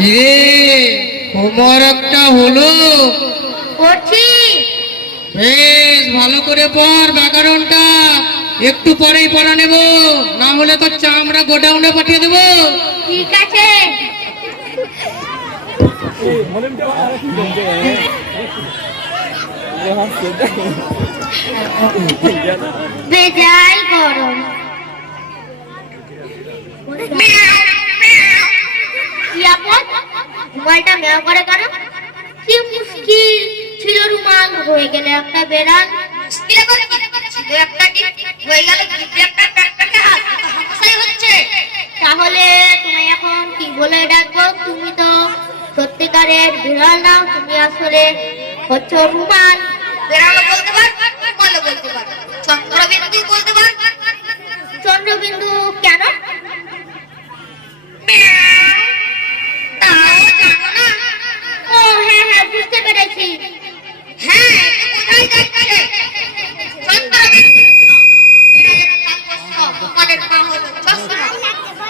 রে হোমওয়ার্কটা হলো? করছি। বেশ ভালো করে পড় ব্যাকরণটা, একটু পরেই পড়া নেব, না হলে তো চামড়া গোডাউনে পাঠিয়ে দেবো। ঠিক আছে। বেজাই গরম। রুমালটা মেয় করে কেন? কি মুশকিল ছিল রুমাল হয়ে গেলে একটা বেড়াল, তাহলে তুমি এখন কি বলে ডাকবো? তুমি তো সত্যিকারের বিড়াল না, তুমি আসলে হচ্ছ রুমাল। বেড়ালও বলতে পার, রুমালও বলতে পার, চন্দ্রবিন্দু বলতে পার। চন্দ্রবিন্দু কেন? তাও জানো না? ও হ্যাঁ হ্যাঁ, বুঝতে পেরেছি। হ্যাঁ, বোঝাই যাচ্ছে। চন্দ্রবিন্দু রুমালের পা হলো চশমা।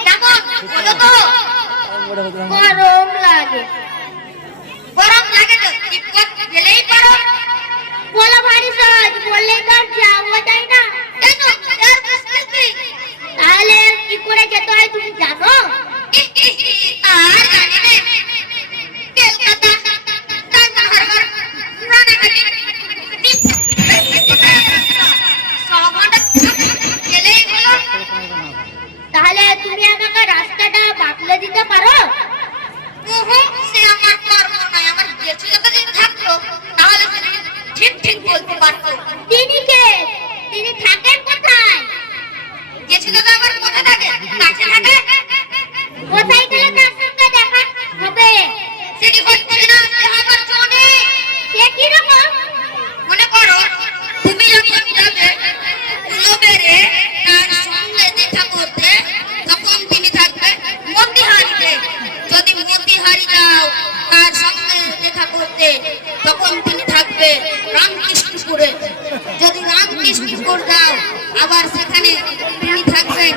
কেমন বলো তো? গরম লাগে। গরম লাগে তো টিপকট গেলেই পারো। বলো ভারী সহজ, বললে তো যাওয়া যায় না। কেন এর মুশকিল কি? তাহলে কি করে যেতে হয় তুমি জানো? আর জানি না। কলকাতা, ডায়মন্ড হারবার, রানাঘাটি, সবটা গেলেই হলো। তাহলে তুমি আমাকে রাস্তাটা বাতলে দিতে পারো? সে আমার কর্ম নয়, আমার গেছিল যদি থাকতো তাহলে ঠিক ঠিক বলতে পারতো। তিনি কে? তিনি থাকেন কোথায়? গেছিল তো আবার কোথায় থাকে? কাছে থাকে। কোথায় গেলে তার সঙ্গে দেখা হবে? সেটি হচ্ছে না, সে আমার জনে। সে কিরকম? মনে করো তুমি যখন যাবে উলুবেড়ে তার সঙ্গে দেখা করতে, তখন তিনি থাকবে মতিহারিতে। যদি মতিহারি যাও তার সঙ্গে দেখা করতে, তখন তিনি থাকবে রামকৃষ্ণপুরে। যদি রামকৃষ্ণপুর যাও আবার সেখানে তিনি থাকবেন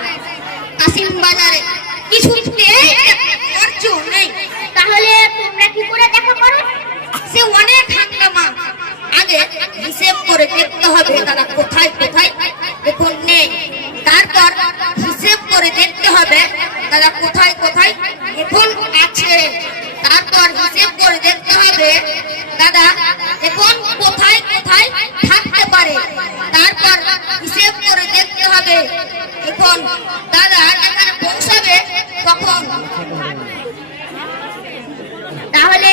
কাশিম বাজারে। কিছুতেই খরচ নেই। তাহলে তোমরা কি করে দেখা করো? সে অনেক হাঙ্গামা। আগে হিসেব করে দেখতে হবে তারা কোথায় কোথায় এখন নেই। তারপর হিসেব করে দেখতে হবে তারা কোথায় কোথায় এখন আছে। তারপর হিসেব করে দেখতে হবে দাদা এখন কোথায় কোথায় থাকতে পারে। তারপর হিসেব করে দেখতে হবে এখন দাদা যেখানে পৌঁছাবে তখন। তাহলে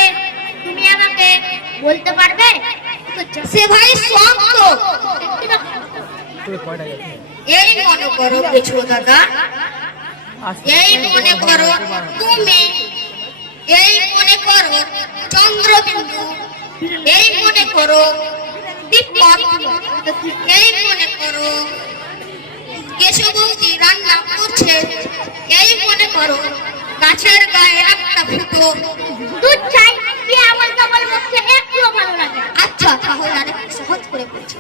তুমি আমাকে বলতে পারবে? সে ভাই শক্ত। এই মনে করো কিছু দাদা, এই মনে করো তুমি, এই মনে করো চন্দ্রবিন্দু, এই মনে করো বিপদ, এই মনে করো কেশবতী রান্না করছে, এই মনে করো গাছের গায়ে একটা ফুটো। দুধ চাই কি আওয়াজ কেবল মুখে একটুও ভালো লাগে না। আচ্ছা তাহলে আরেক সহজ করে বলছি।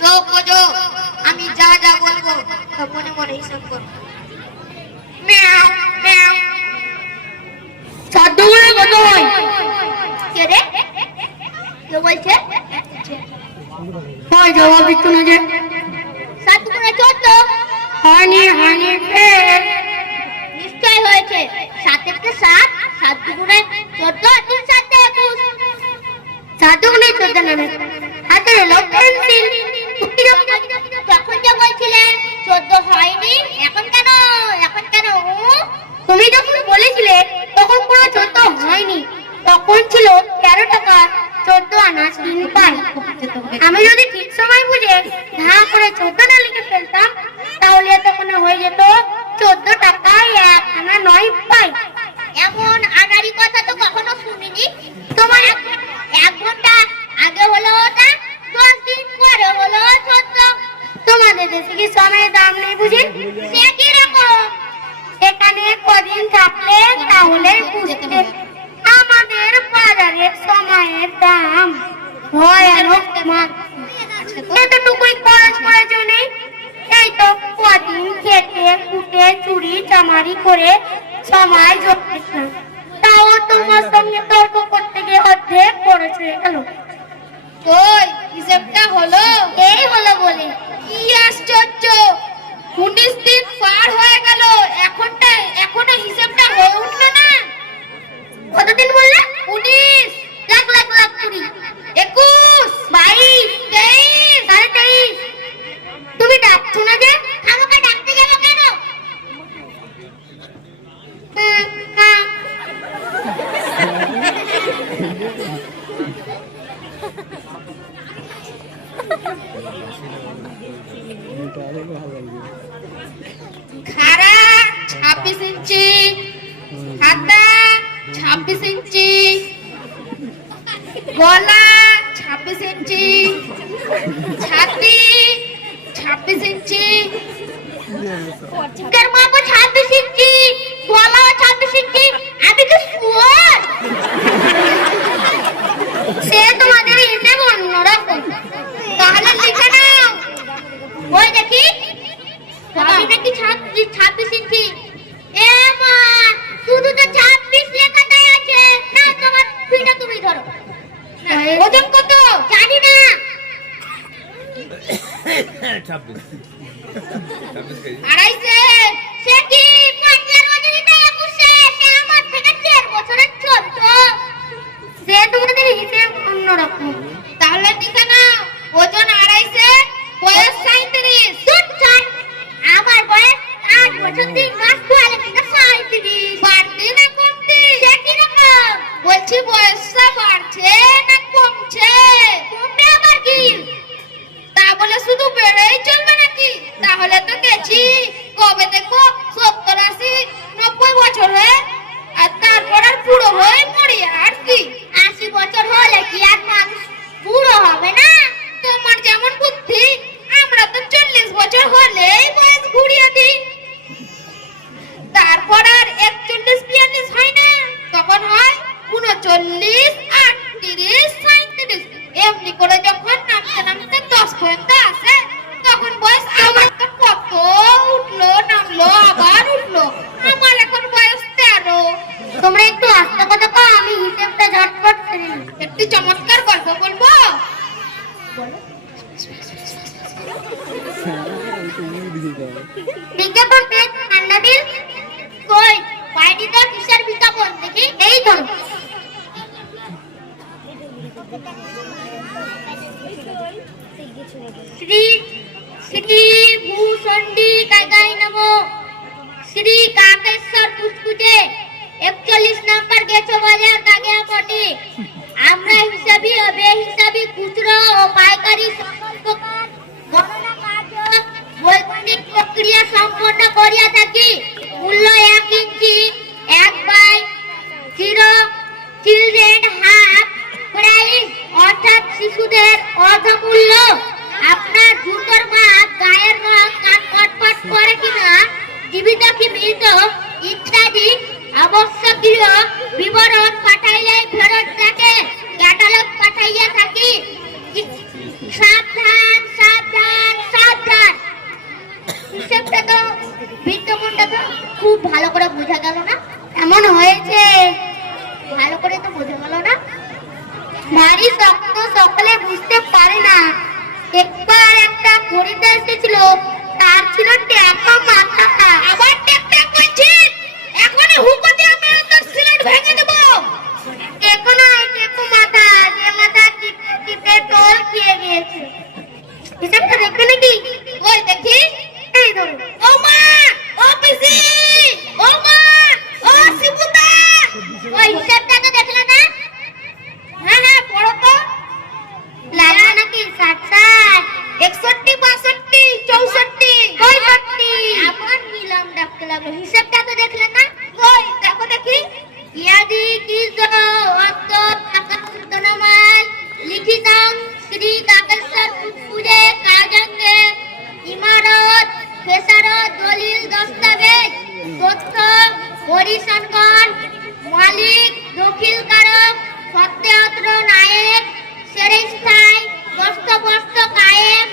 চোখ বোঝো, আমি যা যা বলবো তা মনে মনে হিসাব করো। ম্যাও ম্যাও। সাধ্য করে কত হয়? কে রে? কে বলছে? হয় জবাব দিচ্ছ না যে? সাত গুণে 14। হানি হানি ফের। নিশ্চয় হয়েছে। 7 কে 7, 7 গুণে 14, 3 7 21। সাধু গুণে 14 নামে হাতে এলো পেন্সিল। তখন যে বলছিলে 14 হয়নি, এখন কেন? এখন কেন? তুমি যখন বলেছিলে তখন কোনো 14 হয়নি, তখন ছিল 13 টাকা 14 আনা 3 পাই। আমি যদি ঠিক সময় বুঝে ধা করে 14 না লিখে ফেলতাম, তাহলে তখন হয়ে যেত 14 টাকায় 1 আনা 9 পাই। এমন আনারি কথা তো কখনো শুনিনি। তোমার 1 ঘন্টা আগে হলো ওটা, 10 দিন পরে হলো 14। তোমাদের দেশে কি সময়ের দাম নেই বুঝি? সে কিরকম? এখানে কদিন থাকলে তাহলে বুঝতে। আমাদের বাজারে সময়ের দাম ভয়ানক। এতটুকুই খরচ প্রয়োজন নেই। এই তো কদিন খেটে খুটে চুরি চামারি করে সময় জোটেছে। 26 ইঞ্চি, গলা 26 ইঞ্চি, ছাতি 26 ইঞ্চি, বুকের মাপও 26 ইঞ্চি, গলাও 26 ইঞ্চি। আমি কি শুয়োর? সে তোমাদের হিসেব অন্যরকম। তাহলে লিখে নাও। ওই দেখি আমি নাকি 26 ইঞ্চি। এ মা, শুধু তো 26 লেখাটাই আছে। না, তোমার ফিটা তুমি ধরো। ওজন কত? জানি না। 2.5 সে কি পাঁচের ওজনটা 21? সে আমার থেকে 1.5 বছরের ছোট। সে তোমাদের হিসেব অন্যরকম। তাহলে লিখে নাও ওজন 2.5, বয়স 37। দুধ চাই। আমার বয়স 8 বছর 3 মাস, বলে কিনা 37। বাড়তি না কমতি? সে কি রকম? বলছি বয়সটা বাড়ছে না কমছে? কমবে আবার কি? তা বলে শুধু বেড়েই চলবে নাকি? তাহলে তো গেছি কবে দেখবো 70, 80, 90 বছর হয়ে, আর তারপর আর বুড়ো হয়ে মরি আর কি। 80 বছর হলে কি আর মানুষ বুড়ো হবে না? তোমার যেমন বুদ্ধি, আমরা তো 40 বছর হলেই বয়স ঘুরিয়ে দিই। তারপর আর 41, 42 হয় না, তখন হয় 39, 38, 37। এমনি করে যখন নামতে নামতে 10 পর্যন্ত আসে, তখন বয়স আমার তো কত উঠলো নামলো আবার উঠলো। আমার এখন বয়স 13। তোমরা একটু আস্তে কথা কও, আমি হিসেবটা ঝটপট করে নিই। একটি চমৎকার গল্প বলবো। বিজ্ঞাপন পেজ আন্নাবিল কই বাইরে তো কিসের বিজ্ঞাপন দেখি? এই ধরো। শ্রী শ্রী ভূষণ্ডী কাগাই নমো, শ্রী কাকেশ্বর পুষ্পুজে 41 নম্বর গেছো বাজার কাগিয়া পটে। আমরা হিসাবি ও বেহিসাবি খুচরো ও পাইকারি সকল প্রকার গণনা কার্য বৈজ্ঞানিক প্রক্রিয়া সম্পন্ন করিয়া থাকি। মূল্য 1 ইঞ্চি 1/0 চিলড্রেন হাফ প্রাইস, অর্থাৎ শিশুদের অর্ধমূল্য। আপনার জুতোর মাপ, গায়ের রং, কান কটকট করে কিনা, জীবিত কি মৃত ইত্যাদি আবশ্যকীয় বিবরণ পাঠাইলে ফেরত থাকে। ক্যাটালগ পাঠাইয়া থাকি। সাবধান সাবধান সাবধান। হিসেবটা তো বিজ্ঞাপনটা তো খুব ভালো করে বোঝা গেল না? এমন হয়েছে, ভালো করে তো বোঝা গেল না। ভারী শক্ত, সকলে বুঝতে পারে না। একবার একটা খরিদ্দার এসেছিল, তার ছিল ট্যাপা মাথা। আবার ট্যাক করছিস? এখনই হুকো দিয়ে আমি তোর সিলেট ভেঙে দেবো। টেকো নয়, টেকো মাথা, যে মাথা টিপে টিপে টোল খেয়ে গিয়েছে। হিসেবটা দেখবে নাকি? ওই দেখি। এই ধরো। ও মা, ও পিসি, ও মা, ও শিবুদা। ওই হিসেবটা তো দেখলে না? হ্যাঁ হ্যাঁ, পড়ো তো। লাগা নাকি 60, 61, 62, 64, 65। আবার নিলাম ডাকতে লাগলো। হিসেবটা তো দেখলে না? ওই দেখো দেখি। ইয়াদি কিজ অর্থ টাকা উত্তরমাল লিখিতাম শ্রী কাকেশ্বর পুষ্পুজে কাজাঙ্গে ইমারত ফেসারত দলিল দস্তাবেজ তথ্য পরিসংখ্যান মালিক দখিলকারক সত্যাত্র নায়ক সেরেস্থায় বস্তবস্ত কায়েম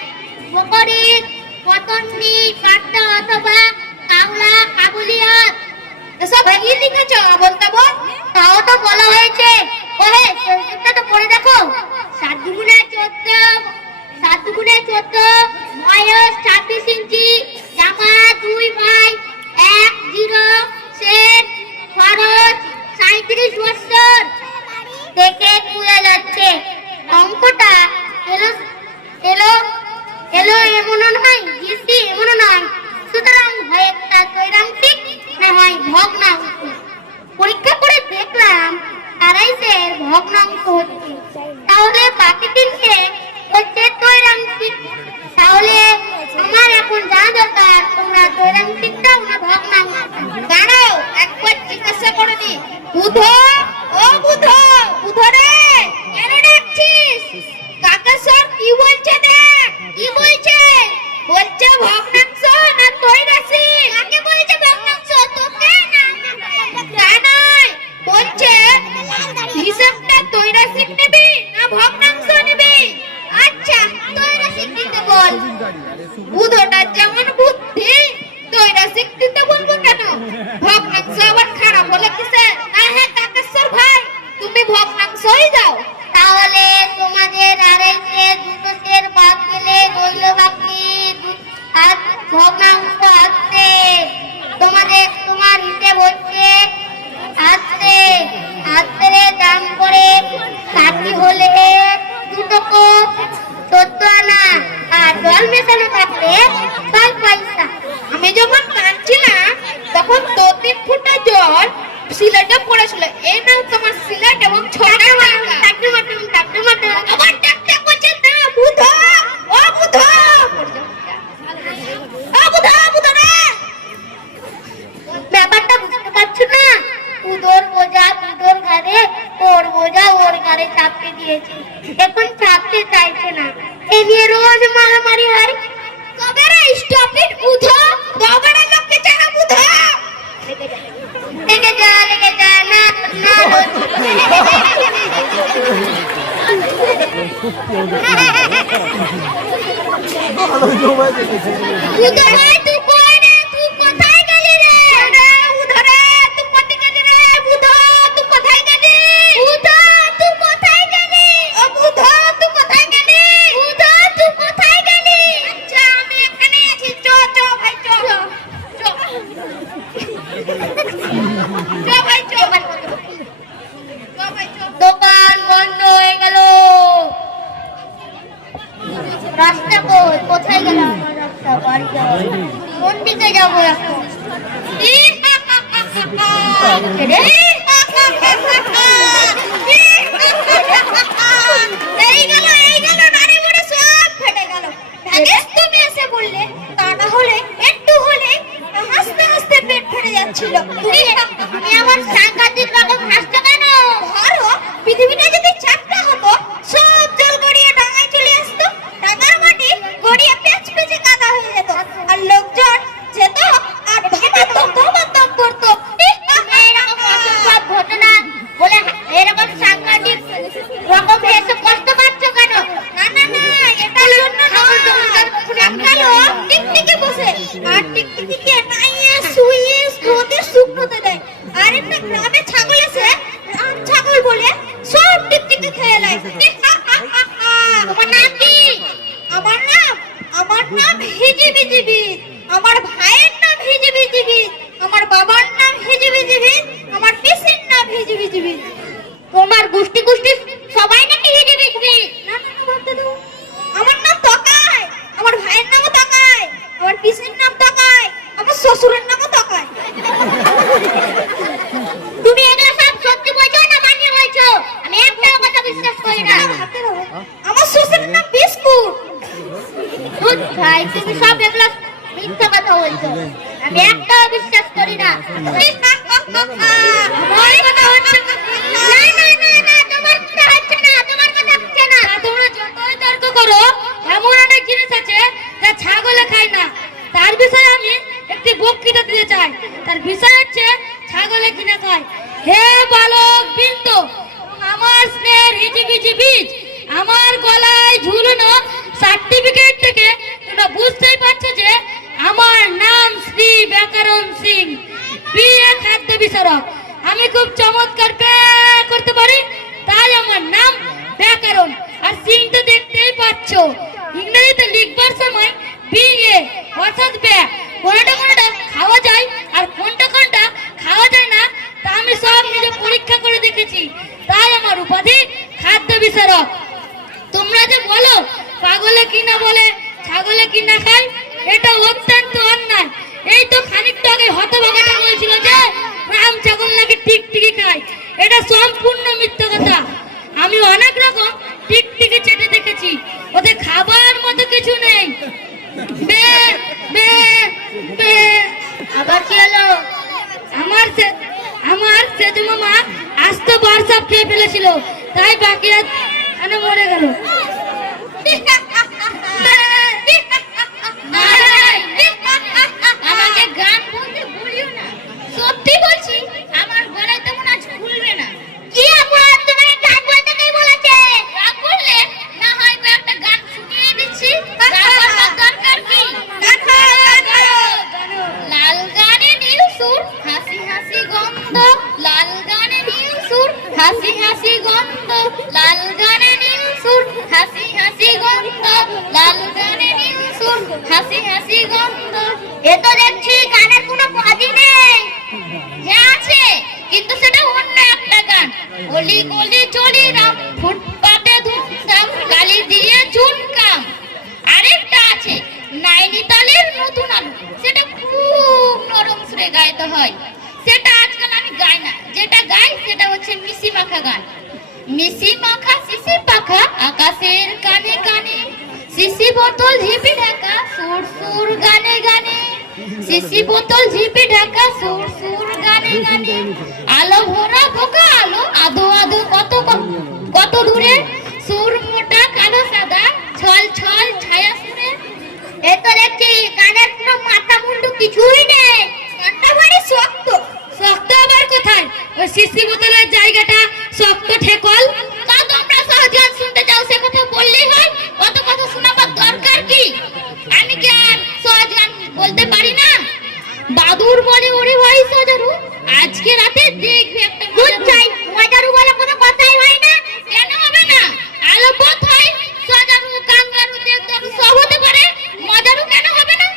বকরিত পতন্নি কাট্টা অথবা কাউলা কাবুলিয়ত। এসব কি লিখেছ বলতে বল? তাও তো বলা হয়েছে। ওহে, সেটা তো পড়ে দেখো। 7 গুণে 14, 7 গুণে 14, বয়স 26 ইঞ্চি, জামা 2/10, সেট খরচ 37 বছর। দেখে তুলে যাচ্ছে অঙ্কটা এলো এলো এলো এমনও নয়, গিসি এমনও নয়। সুতরাং হয় একটা তৈরাংশিক, না হয় ভগ্নাংশ। পরীক্ষা করে দেখলাম 2.5 ভগ্নাংশ হচ্ছে। তাহলে বাকি 3টে হচ্ছে তৈরাংশিক। তাহলে আমার এখন জানা দরকার তোমরা তৈরাংশিকটা না ভগ্নাংশ। দাঁড়াও, একবার বুধ, ও বুধ, বুধ রে, কেন ডাকছিস? কাকেশ্বর কি বলছে দেখ? কি বলছে? বলছে ভগ্নাংশ না তৈরাসি। কাকে বলছে ভগ্নাংশ? তোকে না? তা নয়, বলছে হিসাবটা তৈরাসিক নিবি না ভগ্নাংশ নিবি? আচ্ছা, তৈরাসিক দিতে বল। বুধটার যেমন বুদ্ধি, তৈরাসিক দিতে বলবো কেন? ভগ্নাংশ আবার খারাপ হলে কিসে? না হ্যাঁ কাকেশ্বর ভাই, তুমি ভগ্নাংশই দাও। তাহলে তোমাদের আড়াইশে দুটো শের বাদ গেলে রইল বাকি আর ভগ্নাংশ আসছে। তোমার হিসেব হচ্ছে আসছে আসছে দাম করে 60 হলে দুটো কোপ 14 আনা আর জল মেশানো থাকলে 5 পয়সা। আমি যখন কাঁদছিলাম তখন 2-3 ফুটা জল সিলেটে পড়েছিল। এই নাও তোমার সিলেট এবং ছোটা মাটা। আবার ডাকতে বলছে না বুধ, ও বুধ, ও বুধ, বুধ রে। ব্যাপারটা বুঝতে পারছো না? উদর বোঝা উদর ঘরে, ওর বোঝা ওর ঘরে চাপতে দিয়েছে, এখন চাপতে চাইছে না। এ নিয়ে রোজ মারামারি হয়। কবে রে স্টপ ইট বুধ? গগনের লোককে ছাড়া বুধ। লেগে যা না না বুধ ভাই তুই কই রে? তুই কোথায় গেলি রে? বুধ রে, তুই কোথায় গেলি রে? বুধ, তুই কোথায় গেলি? বুধ, তুই কোথায় গেলি? ও বুধ, তুই কোথায় গেলি? বুধ, তুই কোথায় গেলি? আচ্ছা, আমি এখানে আছি। চ চ ভাই চ। চ চ ভাই চ। চ ভাই চ। দোকান বন্ধ হয়ে গেল। রাস্তা কোথায় গেল? আমার রাস্তা বাড়ি যাওয়ার। কোন দিকে যাবো এখন? এই গেল নারী মোড়ে সব ফেটে গেল। ভাগ্যিস তুমি এসে বললে, তা না হলে একটু হলে হাসতে হাসতে পেট ফেটে যাচ্ছিল। তুমি আমার সাংঘাতিক রকম হাসছো কেন? ধরো পৃথিবীটা যদি চাপটা হতো, সব জল গড়িয়ে ডাঙায় চলে আসতো, ডাঙার মাটি গড়িয়ে পেঁচ পেঁচে কাদা হয়ে যেত, আর লোকজন যেত আর ধমাধম করতো। এরকম অসম্ভব ঘটনা বলে এরকম সাংঘাতিক রকম এসে কষ্ট পাচ্ছ কেন? না না না, এটার জন্য একটা লোক টিকটিকি বসে, আর টিকটিকিকে নাইয়ে শুইয়ে রোদে শুকনোতে দেয়। আর একটা গ্রামে ছাগল এসে রাম ছাগল বলে সব টিকটিকি খেয়ে নেয়। তোমার নাম কি? আমার নাম হিজিবিজিবি। আমার ভাইয়ের নাম হিজিবিজিবি। আমার বাবার নাম হিজিবিজিবি। আমার পিসির নাম হিজিবিজিবি। তোমার গোষ্ঠী সবাই নাকি হিজিবিজিবি? না না না, ভাবতে দাও। আমার নাম তকাই, আমার ভাইয়ের নামও তকাই, আমার পিসির নাম তকাই, আমার শ্বশুরের নামও তকাই। তুমি এগুলো সব সত্যি বলছো না বানিয়ে বলছো? আমি একটাও কথা বিশ্বাস করি না। ভাবতে দাও। আমার শ্বশুরের নাম বিস্কুট। দুধ খাই, তুমি সব এগুলো মিথ্যা কথা বলছো। আমি একটাও বিশ্বাস করি না। আমার কথা হচ্ছে না না না না, তোমার কথা হচ্ছে না, তোমার কথা হচ্ছে না। তোমরা যতই তর্ক করো, এমন অনেক জিনিস আছে যা ছাগলে খায় না। তার বিষয়ে আমি একটি বক্তৃতা দিতে চাই। তার বিষয় হচ্ছে ছাগলে কিনে খায়। হে বালক বৃন্দ, আমার স্নেহের হিজিবিজি বীজ, আমার গলায় ঝুলানো সার্টিফিকেট থেকে তোমরা বুঝতেই পারছো যে আমার নাম শ্রী ব্যাকরণ সিং, বিএ খাদ্য বিশারদ। আমি খুব চমৎকার করতে পারি, তাই আমার নাম ব্যাকরণ। আর সিং তো দেখতেই পাচ্ছ। ইংরেজিতে লিখবার সময় বিএ অর্থাৎ ব্যাক, কোনটা খাওয়া যায় আর কোনটা খাওয়া যায় না তা আমি সব নিজে পরীক্ষা করে দেখেছি, তাই আমার উপাধি খাদ্য বিশারদ। তোমরা যে বলো পাগলে কিনা বলে ছাগলে কিনা খায়, এটা অত্যন্ত অন্যায়। এই তো খানিকটা আগে হতভাগাটা বলছিল যে রাম ছাগল নাকি টিকটিকি খায়, এটা সম্পূর্ণ মিথ্যা কথা। আমি অনেক রকম টিকটিকি চেটে দেখেছি, ওদের খাবার মতো কিছু নেই। বে বে বে। আবার কি হলো? আমার সেজমা আজ তো বারসাপ খেয়ে ফেলেছিল, তাই বাকিরা এখানে মরে গেল। আমাকে গান বলতে ভুলিও না, সত্যি বলছি আমার গলায় তেমন আজ খুলবে না। কি আপু, তোমাকে গান বলতে কে বলেছে? রাগ করলে না হয় একটা গান শুনিয়ে দিচ্ছি, তারপর দরকার কি? লাল গানে নীল সুর, হাসি হাসি গন্ধ, লাল গানে নীল সুর, হাসি হাসি গন্ধ, লাল গানে নীল সুর, হাসি হাসি গন্ধ, লাল গানে নীল সুর, হাসি হাসি গন্ধ। এ তো দেখছি গানের কোনো পদই নেই। হ্যাঁ আছে, কিন্তু সেটা অন্য একটা গান। গলি গলি চলি রাম, ফুটপাতে ধুমধাম, গালি দিয়ে চুনকাম। আরেকটা আছে নাইনিতালের নতুন আলু, সেটা খুব নরম সুরে গাইতে হয়, সেটা আজকাল আমি গাই না। যেটা গাই সেটা হচ্ছে মিশি মাখা গান। মিশি মাখা শিশি পাখা আকাশের কানে কানে, শিশি বোতল ঝিপি ঢাকা সুর সুর গানে গানে, শিশি বোতল ঝিপি ঢাকা সুর সুর গানে গানে, আলো ভরা বোকা আলো, আদো আদো কত কত দূরে, সুর মোটা কালো সাদা, ছল ছল ছায়া সুরে। এ তো দেখছি গানের কোনো মাথা মুন্ডু কিছুই নেই। গানটা ভারী শক্ত। শক্ত আবার কোথায়? ওই শিশি বোতলের জায়গাটা শক্ত ঠেকল। তা তোমরা সহজ গান শুনতে চাও, সে কথা বললেই হয়, অত কথা শোনাবার দরকার কি? আমি কি আর সহজ গান বলতে পারি না? বাদুর বলে ওরে ভাই সজারু, আজকে রাতে দেখবি একটা দুধ চাই, মজারু বলে কোনো কথাই হয় না। কেন হবে না? আলো পথ হয়, সজারু কাঙ্গারু দেবদারু সব হতে পারে, মজারু কেন হবে না?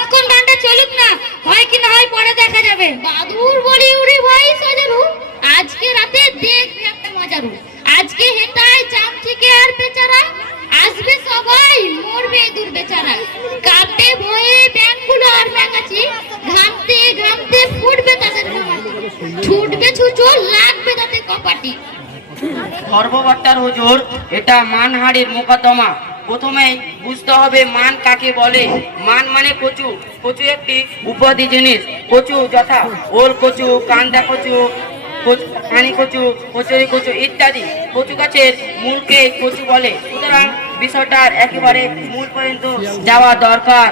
তখন গানটা চলুক না, হয় কি না হয় পরে দেখা যাবে। বাদুর বলি ওরে ভাই সজারু, আজকে রাতে দেখবি একটা মজারু, আজকে হেতায় চাম থেকে আর বেচারা, আসবে সবাই মরবে দূর বেচারা, কাঁপে ভয়ে ব্যাঙগুলো আর ব্যাঙাচি, ঘামতে ঘামতে ফুটবে তাদের ঘামাচি, ছুটবে ছুচো লাগবে তাতে কপাটি। ধর্মবার্তার হুজুর, এটা মানহারির মোকদ্দমা। প্রথমেই বুঝতে হবে মান কাকে বলে। মান মানে কচু। কচু একটি উপাধি জিনিস। কচু যথা ওল কচু, কান্দা কচু, কানি কচু, কচুরি কচু ইত্যাদি। কচু গাছের মূলকে কচু বলে। সুতরাং বিষয়টার একেবারে মূল পর্যন্ত যাওয়া দরকার।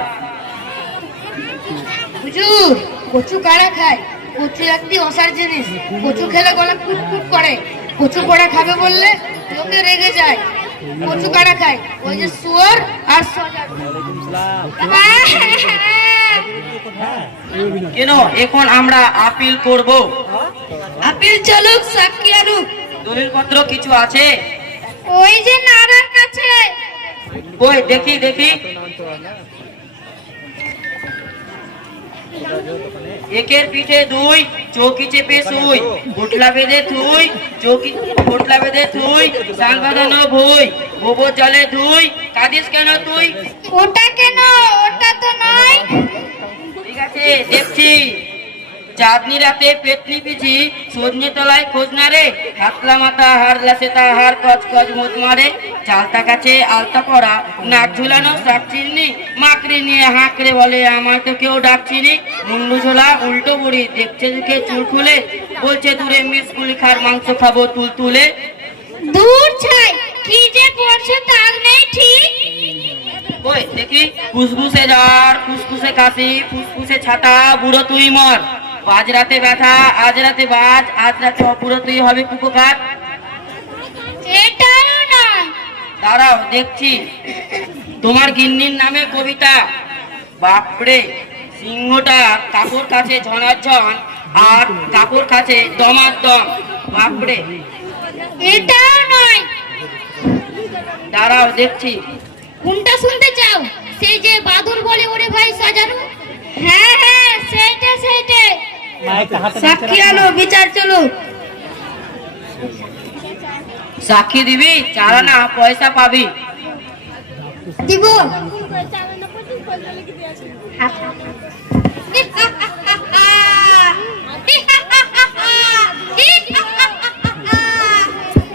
হুজুর, কচু কারা খায়? কচু একটি অসার জিনিস। কচু খেলে গলা ফুটফুট করে। কচু পোড়া খাবে বললে লোকে রেগে যায়। কচু কারা খায়? ওই যে শুয়োর আর সজারু। কেন এখন আমরা আপিল করব? আপিল চলুক, সাক্ষী আনুক। দলিলপত্র কিছু আছে? ওই যে নারার কাছে। কই দেখি দেখি। একের পিঠে দুই, চৌকি চেপে শুই, পোটলা বেঁধে থুই, চৌকি পোটলা বেঁধে থুই, সাল বাঁধানো ভুই, গোবর জলে ধুই, কাঁদিস কেন তুই? ওটা কেন? ওটা তো নয়। ঠিক আছে দেখছি। চাঁদনি রাতে পেতনি পিছি, সজনে তলায় খোঁজ না রে, হাতলা মাথা হারলা সেতা হার কচ কচ মুখ মারে, চালতা কাছে আলতা পরা, নাক ঝুলানো শাক চিননি, মাকড়ি নিয়ে হাঁকড়ে বলে আমায় তো কেউ ডাকছিনি, মুন্ডু ঝোলা উল্টো বুড়ি, দেখছে দেখে চুল খুলে, বলছে দূরে মিস গুলি খার মাংস খাবো তুল তুলে। দূর ছাই, কি যে পড়ছে তার নেই ঠিক। ওই দেখি। ফুসফুসে জ্বর, ফুসফুসে কাশি, ফুসফুসে ছাতা, বুড়ো তুই মর, আজ রাতে ব্যথা, আজ রাতে বাজ, আজ রাতে অপুরো তুই হবে কুপকার। এটাও নয়। দাঁড়াও দেখছি। তোমার গিন্নির নামে কবিতা। বাপরে, সিংহটা কাকুর কাছে ঝনাঝন আর কাকুর কাছে দমার দম। বাপরে। এটাও নয়। দাঁড়াও দেখছি। কোনটা শুনতে চাও? সেই যে বাদুর বলে ওরে ভাই সজারু? হ্যাঁ হ্যাঁ, সেইটা সেইটা। সাক্ষী আনো, বিচার চলুক। সাক্ষী দিবি? চালানা পয়সা পাবি। দিব।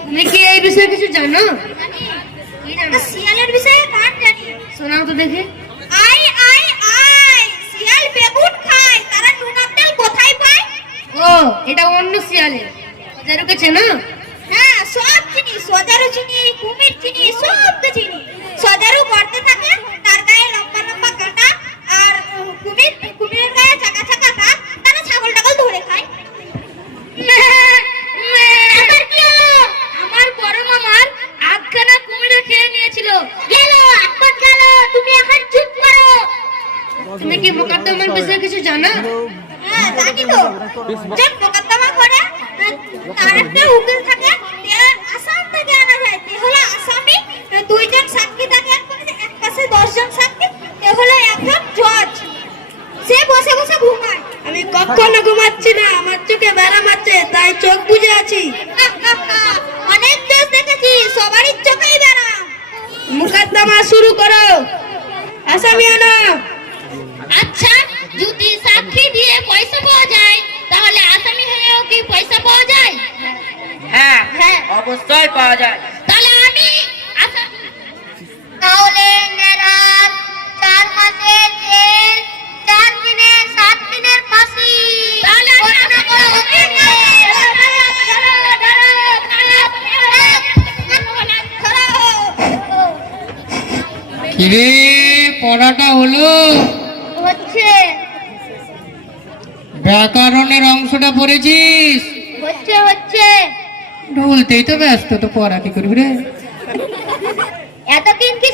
তুমি কি এই বিষয়ে কিছু জানো? শিয়ালের বিষয়ে কার জানি? শোনাও তো দেখি। আই আই আই, শিয়াল বেগুন খায়, তারা নুন তেল কোথায় পায়? ও, এটা অন্য শিয়ালের। সজারুকে চেনো? হ্যাঁ সব চিনি, সজারু চিনি, কুমির চিনি, সব তো চিনি। সজারু গর্তে থাকে, তার গায়ে লম্বা লম্বা কাঁটা, আর কুমিরের গায়ে চাকা চাকা দাঁত, তারা ছাগল টাগল ধরে খায়। আবার কি হলো? আমার বড় মামার আধখানা কুমিরে খেয়ে নিয়েছিল। গেল এখন গেল, তুমি এখন চুপ করো। তুমি কি মোকদ্দমার বিষয়ে কিছু জানো? হ্যাঁ জানি তো। যে মোকদ্দমা করে তার একটা উকিল থাকে, আসাম থেকে আনা যায়, এ হলো আসামি। দুইজন সাক্ষী থাকে, এক পাশে 10 জন সাক্ষী, এ হলো একজন জজ। সে বসে বসে ঘুমায়। আমি কখনো ঘুমাচ্ছি না, আমার চোখে বেড়া মারছে, তাই চোখ বুজে আছি। অনেক জজ দেখেছি, সবারই চোখেই বেড়া। মোকদ্দমা শুরু করো, আসামি আনো। আচ্ছা, যদি সাক্ষী দিয়ে পয়সা পাওয়া যায় তাহলে আসামি হয়েও কি পয়সা পাওয়া যায়? হ্যাঁ হ্যাঁ। অবশ্যই পাওয়া যায়। তাহলে আমি তাহলে নেরাল 4 মাসের জেল, 4 দিনে 7 দিনের ফাঁসি। তাহলে আমি আশা করব। কিরে পড়াটা হলো? হচ্ছে ব্যাকরণের অংশটা পড়েছিস? হচ্ছে হচ্ছে বলতেই তো ব্যস্ত, তো পড়া কি করবি রে? এতদিন কি